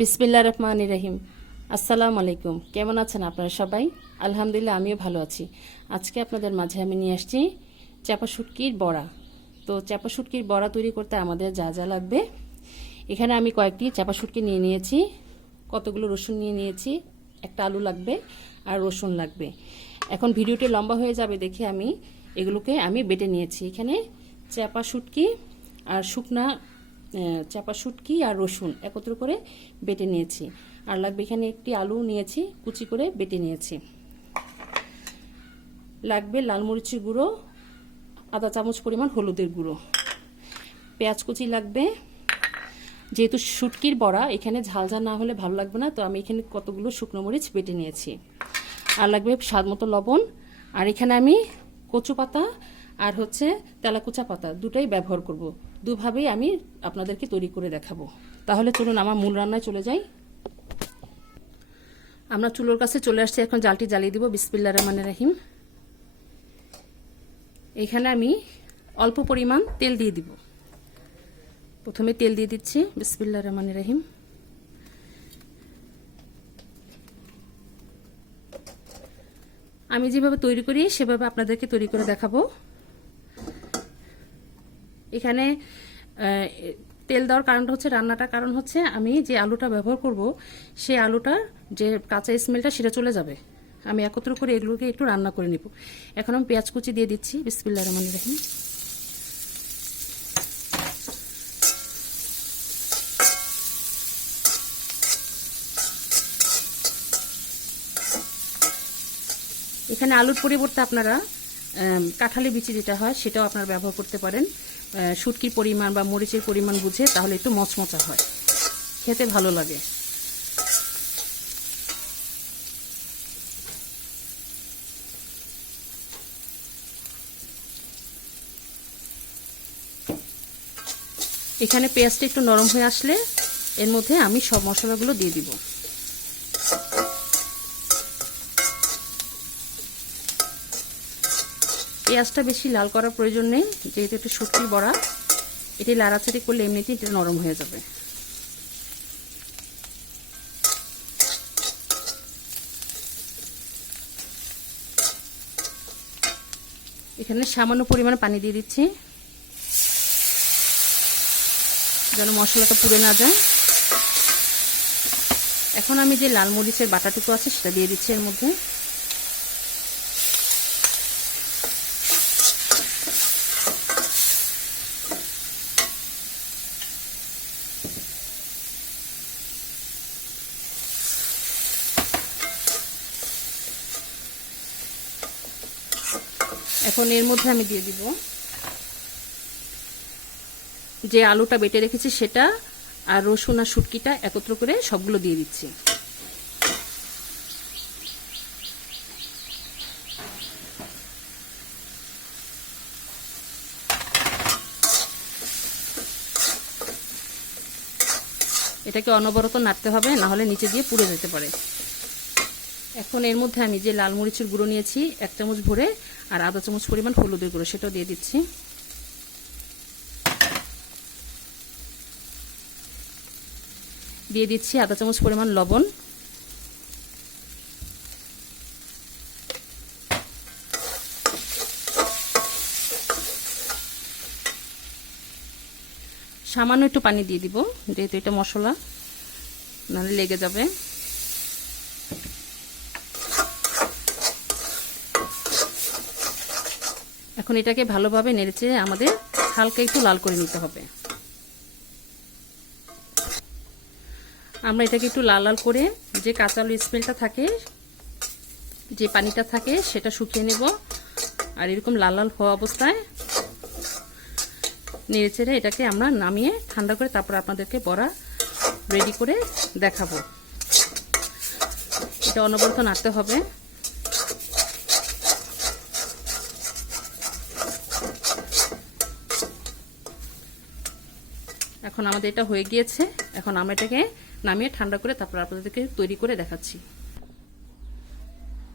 বিসমিল্লাহির রহমানির রহিম। আসসালামু আলাইকুম। কেমন আছেন আপনারা সবাই? আলহামদুলিল্লাহ, আমিও ভালো আছি। আজকে আপনাদের মাঝে আমি নিয়ে আসছি চাপা শুটকির বড়া। তো চাপা শুটকির বড়া তৈরি করতে আমাদের যা যা লাগবে, এখানে আমি কয়েকটি চাপা শুটকি নিয়ে নিয়েছি, কতগুলো রসুন নিয়ে নিয়েছি, একটা আলু লাগবে আর রসুন লাগবে। এখন ভিডিওটি লম্বা হয়ে যাবে দেখে এগুলোকে বেটে নিয়েছি। এখানে চাপা শুটকি আর শুকনা চাপা শুটকি আর রসুন একত্র করে বেটে নিয়েছি। আর লাগবে এখানে একটি আলু নিয়েছি, কুচি করে বেটে নিয়েছি। লাগবে লাল মরিচের গুঁড়ো, আধা চামচ পরিমাণ হলুদের গুঁড়ো, পেঁয়াজ কুচি লাগবে। যেহেতু শুটকির বড়া এখানে ঝাল ঝাল না হলে ভালো লাগবে না, তো আমি এখানে কতগুলো শুকনো মরিচ বেটে নিয়েছি। আর লাগবে স্বাদ মতো লবণ। আর এখানে আমি কচু পাতা আর তেলাকুচা পাতা দুটাই ব্যবহার করব। দুভাবেই আমি আপনাদেরকে তৈরি করে দেখাবো। তাহলে চলুন আমার মূল রান্নায় চলে যাই। আমরা চুলোর কাছে চলে আসছি, এখন জালটি জ্বালিয়ে দিব। বিসমিল্লাহির রহমানির রহিম। এখানে আমি অল্প পরিমাণ তেল দিয়ে দিব। প্রথমে তেল দিয়ে দিচ্ছি। বিসমিল্লাহির রহমানির রহিম। আমি যেভাবে তৈরি করি সেভাবে আপনাদেরকে তৈরি করে দেখাবো। এখানে তেল দেওয়ার কারণটা রান্নাটার কারণ আমি যে আলুটা ব্যবহার করব সেই আলুটার যে কাঁচা স্মেলটা সেটা চলে যাবে। আমি একত্র করে এগুলোকে একটু রান্না করে নিব। এখন আমি পেঁয়াজ কুচি দিয়ে দিচ্ছি। বিসমিল্লাহির রহমানির রহিম। এখানে আলুর পরিবর্তে আপনারা কাঁঠালি বিচি যেটা হয় সেটাও আপনারা ব্যবহার করতে পারেন। শুটকির পরিমাণ বা মরিচের পরিমাণ বুঝে, তাহলে একটু মচমচা হয়, খেতে ভালো লাগে। এখানে পেঁয়াজটা একটু নরম হয়ে আসলে এর মধ্যে আমি সব মশলাগুলো দিয়ে দিব। পেঁয়াজটা বেশি লাল করার প্রয়োজন নেই, যেহেতু এটা শুটকির বড়া, এটি লাড়াচাড়ি করলে এমনিতেই এটা নরম হয়ে যাবে। এখানে সামান্য পরিমাণে পানি দিয়ে দিচ্ছি, যেন মশলাটা পুড়ে না যায়। এখন আমি যে লাল মরিচের বাটাটুকু আছে সেটা দিয়ে দিচ্ছি এর মধ্যে। এখন এর মধ্যে আমি দিয়ে দিব যে আলুটা বেটে রেখেছি সেটা, আর রসুন আর শুটকিটা একত্র করে সবগুলো দিয়ে দিচ্ছি। এটাকে অনবরত নাড়তে হবে, না হলে নিচে দিয়ে পুড়ে যেতে পারে। এখন এর মধ্যে আমি যে লাল মরিচের গুঁড়ো নিয়েছি 1 চামচ ভরে, আর আধা চামচ পরিমাণ হলুদের গুঁড়ো সেটাও দিয়ে দিচ্ছি। দিয়ে দিচ্ছি আধা চামচ পরিমাণ লবণ। সামান্য একটু পানি দিয়ে দিব, যেহেতু এটা মশলা, নাহলে লেগে যাবে। এখন এটাকে ভালোভাবে নেড়েচেড়ে আমাদের হালকা একটু লাল করে নিতে হবে। আমরা এটাকে একটু লাল লাল করে যে কাঁচা আলুর স্মেলটা থাকে, যে পানিটা থাকে সেটা শুকিয়ে নেব। আর এরকম লাল লাল হওয়া অবস্থায় নেড়েচেড়ে এটাকে আমরা নামিয়ে ঠান্ডা করে তারপর আপনাদেরকে বড়া রেডি করে দেখাবো। এটা অনবরত নাড়তে হবে। এখন আমাদের এটা হয়ে গিয়েছে। এখন আমরা এটাকে নামিয়ে ঠান্ডা করে তারপর আপনাদেরকে তৈরি করে দেখাচ্ছি।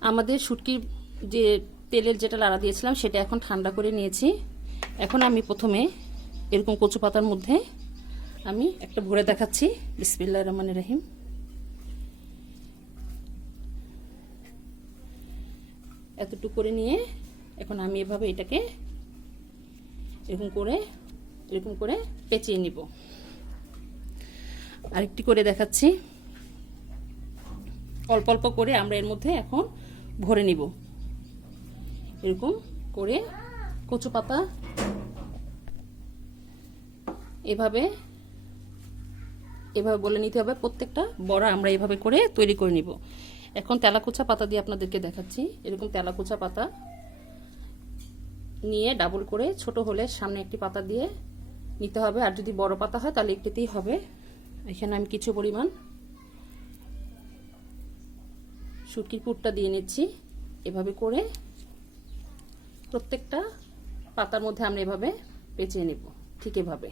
আমাদের শুটকির যে তেলের যেটা লাড়া দিয়েছিলাম সেটা এখন ঠান্ডা করে নিয়েছি। এখন আমি প্রথমে এরকম কচু পাতার মধ্যে আমি একটা ভরে দেখাচ্ছি। বিসমিল্লাহির রহমানির রহিম। এতটুকু করে নিয়ে এখন আমি এভাবে এটাকে এরকম করে পেঁচিয়ে নিব। আরেকটি করে দেখাচ্ছি। অল্প অল্প করে আমরা এর মধ্যে এখন ভরে নিব। এরকম করে কচু পাতা এভাবে বলে নিতে হবে। প্রত্যেকটা বড়া আমরা এভাবে করে তৈরি করে নিব। এখন তেলাকুচা পাতা দিয়ে আপনাদেরকে দেখাচ্ছি। এরকম তেলাকুচা পাতা নিয়ে ডাবল করে, ছোট হলে সামনে একটি পাতা দিয়ে নিতে হবে, আর যদি বড় পাতা হয় তাহলে একটিতেই হবে। এখানে আমি কিছু পরিমাণ শুটকির পুরটা দিয়ে নিচ্ছি। এভাবে করে প্রত্যেকটা পাতার মধ্যে আমরা এভাবে পেঁচিয়ে নেব, ঠিক এভাবে।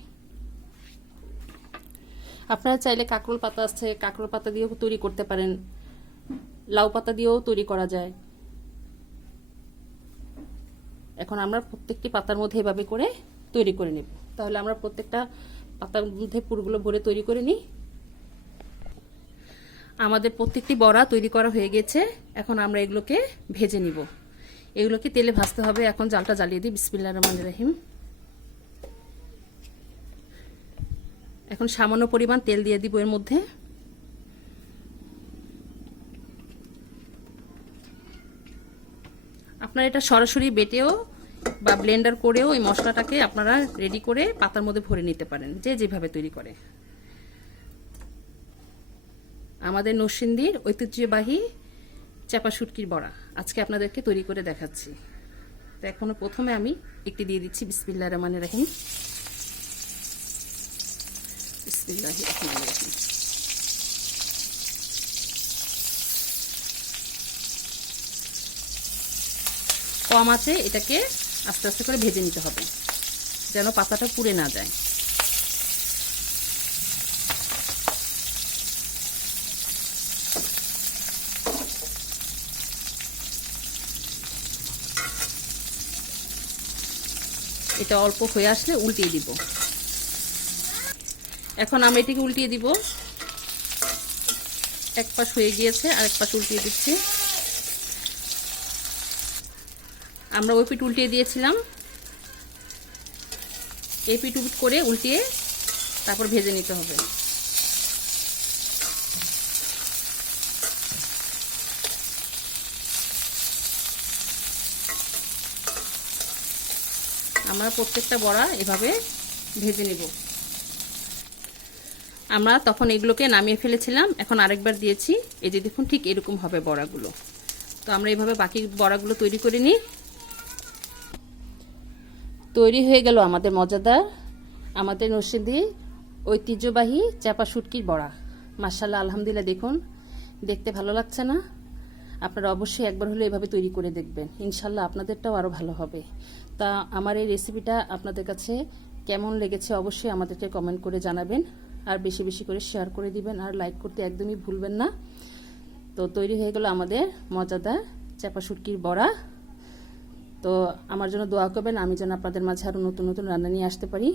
আপনারা চাইলে কাঁকরোল পাতা আছে, কাঁকরোল পাতা দিয়েও তৈরি করতে পারেন, লাউ পাতা দিয়েও তৈরি করা যায়। এখন আমরা প্রত্যেকটি পাতার মধ্যে এভাবে করে তৈরি করে নেব। তাহলে আমরা প্রত্যেকটা পাতার মধ্যে পুরগুলো ভরে তৈরি করে নিই। আমাদের প্রত্যেকটি বড়া তৈরি করা হয়ে গেছে। এখন আমরা এগুলোকে ভেজে নিব। এগুলোকে তেলে ভাজতে হবে। এখন জালটা জ্বালিয়ে দিই। বিসমিল্লাহির রহমানির রহিম। এখন সামান্য পরিমাণ তেল দিয়ে দিব এর মধ্যে। আপনারা এটা সরাসরি বেটেও বা ব্লেন্ডার করেও এই মশলাটাকে আপনারা রেডি করে পাতার মধ্যে ভরে নিতে পারেন, যে যেভাবে তৈরি করে। আমাদের নরসিংদীর ঐতিহ্যবাহী চাপা শুটকির বড়া আজকে আপনাদেরকে তৈরি করে দেখাচ্ছি। তো এখন প্রথমে আমি একটি দিয়ে দিচ্ছি। বিসমিল্লাহির রহমানির রহিম। বিসমিল্লাহির রহমানির রহিম। কম আছে এটাকে আস্তে আস্তে করে ভেজে নিতে হবে, যেন পাতাটা পুড়ে না যায়। এটা অল্প হয়ে আসলে উল্টিয়ে দিব। এখন আমরা এটিকে উল্টিয়ে দিব। এক পাশ হয়ে গিয়েছে, আরেক পাশ উল্টিয়ে দিচ্ছি। আমরা ওই পিঠ উল্টিয়ে দিয়েছিলাম, এই পিঠ উপিট করে উল্টিয়ে তারপর ভেজে নিতে হবে। আমরা প্রত্যেকটা বড়া এভাবে ভেজে নিব। আমরা তখন এগুলোকে নামিয়ে ফেলেছিলাম, এখন আরেকবার দিয়েছি। এই যে দেখুন, ঠিক এরকম হবে বড়াগুলো। তো আমরা এইভাবে বাকি বড়াগুলো তৈরি করে নিই। তৈরি হয়ে গেল আমাদের মজাদার, আমাদের নরসিংদী ঐতিহ্যবাহী চাপা শুটকির বড়া। মাশাআল্লাহ, আলহামদুলিল্লাহ। দেখুন, দেখতে ভালো লাগছে না? আপনারা অবশ্যই একবার হলে এভাবে তৈরি করে দেখবেন। ইনশাল্লাহ আপনাদেরটাও আরও ভালো হবে। তা আমার এই রেসিপিটা আপনাদের কাছে কেমন লেগেছে অবশ্যই আমাদেরকে কমেন্ট করে জানাবেন, আর বেশি বেশি করে শেয়ার করে দিবেন, আর লাইক করতে একদমই ভুলবেন না। তো তৈরি হয়ে গেল আমাদের মজাদার চাপা শুটকির বড়া। তো আমার জন্য দোয়া করবেন, আমি যেন আপনাদের মাঝে আরও নতুন নতুন রান্না নিয়ে আসতে পারি।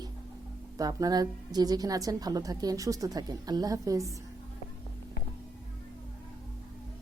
তো আপনারা যে যেখানে আছেন ভালো থাকেন, সুস্থ থাকেন। আল্লাহ হাফেজ।